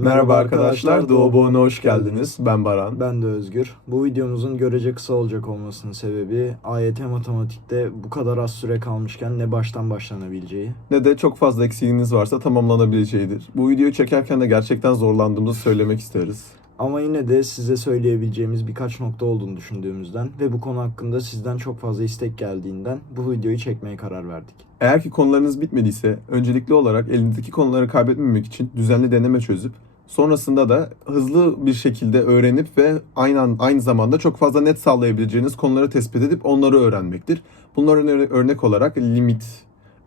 Merhaba arkadaşlar, Doğu hoş geldiniz. Ben Baran. Ben de Özgür. Bu videomuzun görece kısa olacak olmasının sebebi AYT matematikte bu kadar az süre kalmışken ne baştan başlanabileceği. Ne de çok fazla eksiğiniz varsa tamamlanabileceğidir. Bu videoyu çekerken de gerçekten zorlandığımızı söylemek isteriz. Ama yine de size söyleyebileceğimiz birkaç nokta olduğunu düşündüğümüzden ve bu konu hakkında sizden çok fazla istek geldiğinden bu videoyu çekmeye karar verdik. Eğer ki konularınız bitmediyse öncelikli olarak elinizdeki konuları kaybetmemek için düzenli deneme çözüp sonrasında da hızlı bir şekilde öğrenip ve aynı aynı zamanda çok fazla net sağlayabileceğiniz konuları tespit edip onları öğrenmektir. Bunların örnek olarak limit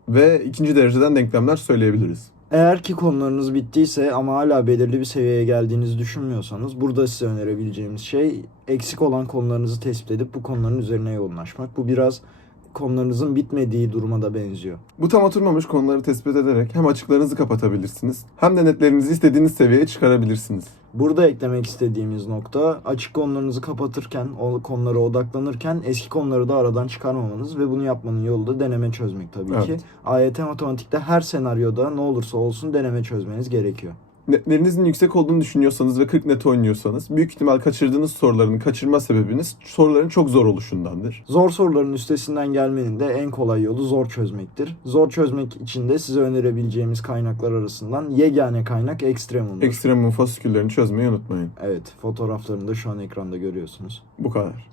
ve ikinci dereceden denklemler söyleyebiliriz. Eğer ki konularınız bittiyse ama hala belirli bir seviyeye geldiğinizi düşünmüyorsanız burada size önerebileceğimiz şey eksik olan konularınızı tespit edip bu konuların üzerine yoğunlaşmak. Bu biraz konularınızın bitmediği duruma da benziyor. Bu tam oturmamış konuları tespit ederek hem açıklarınızı kapatabilirsiniz hem de netlerinizi istediğiniz seviyeye çıkarabilirsiniz. Burada eklemek istediğimiz nokta açık konularınızı kapatırken, o konulara odaklanırken eski konuları da aradan çıkarmamanız ve bunu yapmanın yolu da deneme çözmek tabii Evet. ki. AYT matematikte her senaryoda ne olursa olsun deneme çözmeniz gerekiyor. Netlerinizin yüksek olduğunu düşünüyorsanız ve 40 net oynuyorsanız büyük ihtimal kaçırdığınız soruların kaçırma sebebiniz soruların çok zor oluşundandır. Zor soruların üstesinden gelmenin de en kolay yolu zor çözmektir. Zor çözmek için de size önerebileceğimiz kaynaklar arasından yegane kaynak Extremum'dur. Ekstremum fasiküllerini çözmeyi unutmayın. evet, fotoğraflarını da şu an ekranda görüyorsunuz. Bu kadar.